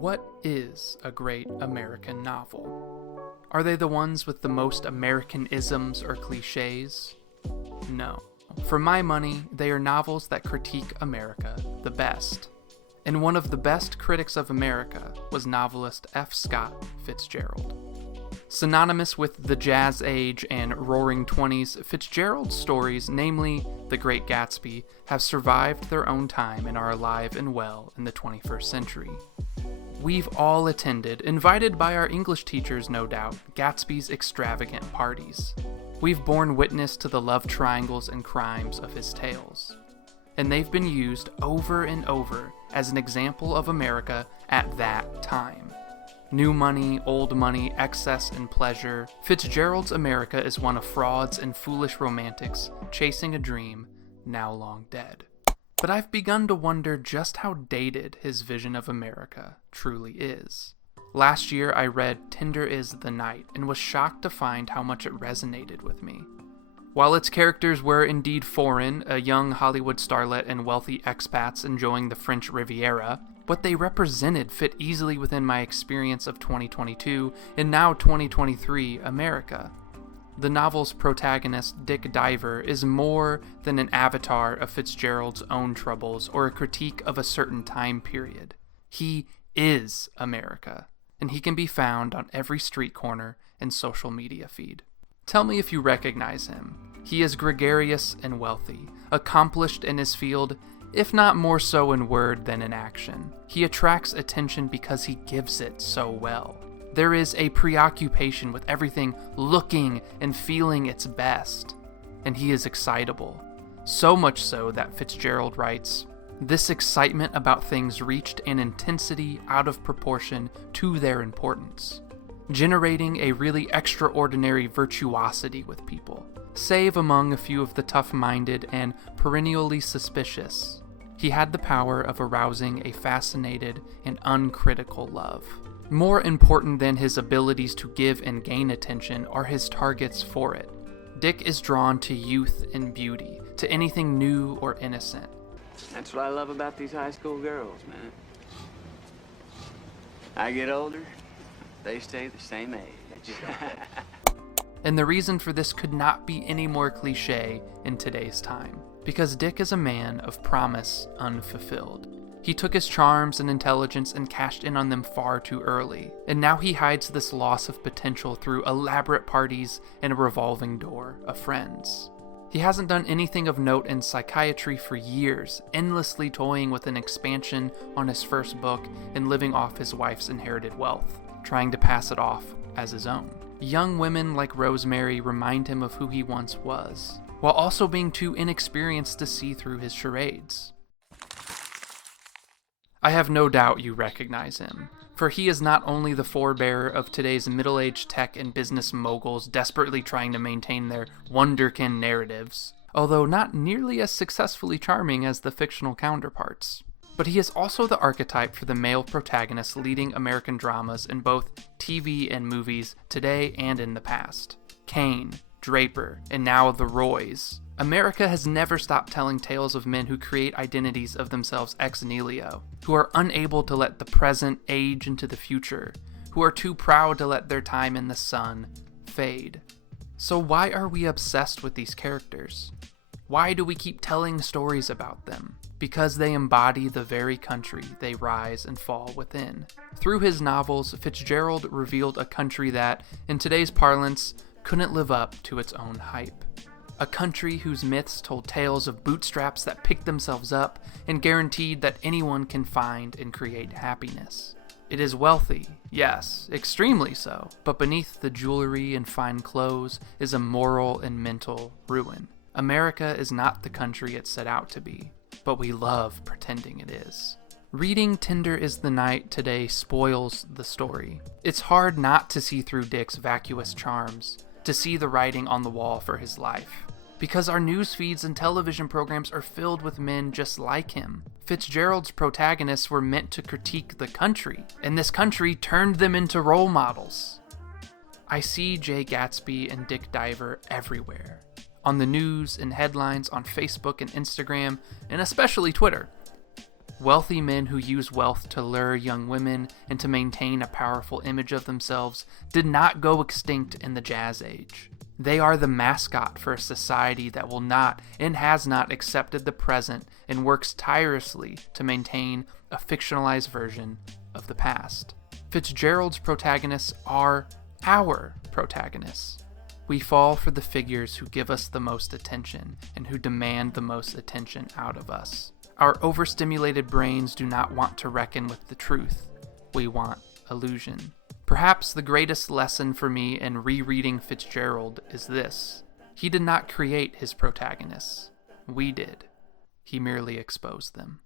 What is a great American novel? Are they the ones with the most American-isms or cliches? No. For my money, they are novels that critique America the best. And one of the best critics of America was novelist F. Scott Fitzgerald. Synonymous with the Jazz Age and Roaring Twenties, Fitzgerald's stories, namely The Great Gatsby, have survived their own time and are alive and well in the 21st century. We've all attended, invited by our English teachers no doubt, Gatsby's extravagant parties. We've borne witness to the love triangles and crimes of his tales. And they've been used over and over as an example of America at that time. New money, old money, excess and pleasure. Fitzgerald's America is one of frauds and foolish romantics chasing a dream now long dead. But I've begun to wonder just how dated his vision of America truly is. Last year I read Tender is the Night and was shocked to find how much it resonated with me. While its characters were indeed foreign, a young Hollywood starlet and wealthy expats enjoying the French Riviera, what they represented fit easily within my experience of 2022 and now 2023 America. The novel's protagonist, Dick Diver, is more than an avatar of Fitzgerald's own troubles or a critique of a certain time period. He is America, and he can be found on every street corner and social media feed. Tell me if you recognize him. He is gregarious and wealthy, accomplished in his field, if not more so in word than in action. He attracts attention because he gives it so well. There is a preoccupation with everything looking and feeling its best, and he is excitable. So much so that Fitzgerald writes, "This excitement about things reached an intensity out of proportion to their importance, generating a really extraordinary virtuosity with people, save among a few of the tough-minded and perennially suspicious. He had the power of arousing a fascinated and uncritical love. More important than his abilities to give and gain attention are his targets for it. Dick is drawn to youth and beauty, to anything new or innocent. That's what I love about these high school girls, man. I get older, they stay the same age." And the reason for this could not be any more cliche in today's time, because Dick is a man of promise unfulfilled. He took his charms and intelligence and cashed in on them far too early, and now he hides this loss of potential through elaborate parties and a revolving door of friends. He hasn't done anything of note in psychiatry for years, endlessly toying with an expansion on his first book and living off his wife's inherited wealth, trying to pass it off as his own. Young women like Rosemary remind him of who he once was, while also being too inexperienced to see through his charades. I have no doubt you recognize him, for he is not only the forebearer of today's middle-aged tech and business moguls desperately trying to maintain their wonderkin narratives, although not nearly as successfully charming as the fictional counterparts, but he is also the archetype for the male protagonist leading American dramas in both TV and movies today and in the past. Kane, Draper, and now the Roys. America has never stopped telling tales of men who create identities of themselves ex nihilo, who are unable to let the present age into the future, who are too proud to let their time in the sun fade. So why are we obsessed with these characters? Why do we keep telling stories about them? Because they embody the very country they rise and fall within. Through his novels, Fitzgerald revealed a country that, in today's parlance, couldn't live up to its own hype. A country whose myths told tales of bootstraps that picked themselves up and guaranteed that anyone can find and create happiness. It is wealthy, yes, extremely so, but beneath the jewelry and fine clothes is a moral and mental ruin. America is not the country it set out to be, but we love pretending it is. Reading Tender is the Night today spoils the story. It's hard not to see through Dick's vacuous charms, to see the writing on the wall for his life. Because our news feeds and television programs are filled with men just like him. Fitzgerald's protagonists were meant to critique the country, and this country turned them into role models. I see Jay Gatsby and Dick Diver everywhere. On the news and headlines on Facebook and Instagram, and especially Twitter. Wealthy men who use wealth to lure young women and to maintain a powerful image of themselves did not go extinct in the Jazz Age. They are the mascot for a society that will not and has not accepted the present and works tirelessly to maintain a fictionalized version of the past. Fitzgerald's protagonists are our protagonists. We fall for the figures who give us the most attention and who demand the most attention out of us. Our overstimulated brains do not want to reckon with the truth. We want illusion. Perhaps the greatest lesson for me in rereading Fitzgerald is this. He did not create his protagonists. We did. He merely exposed them.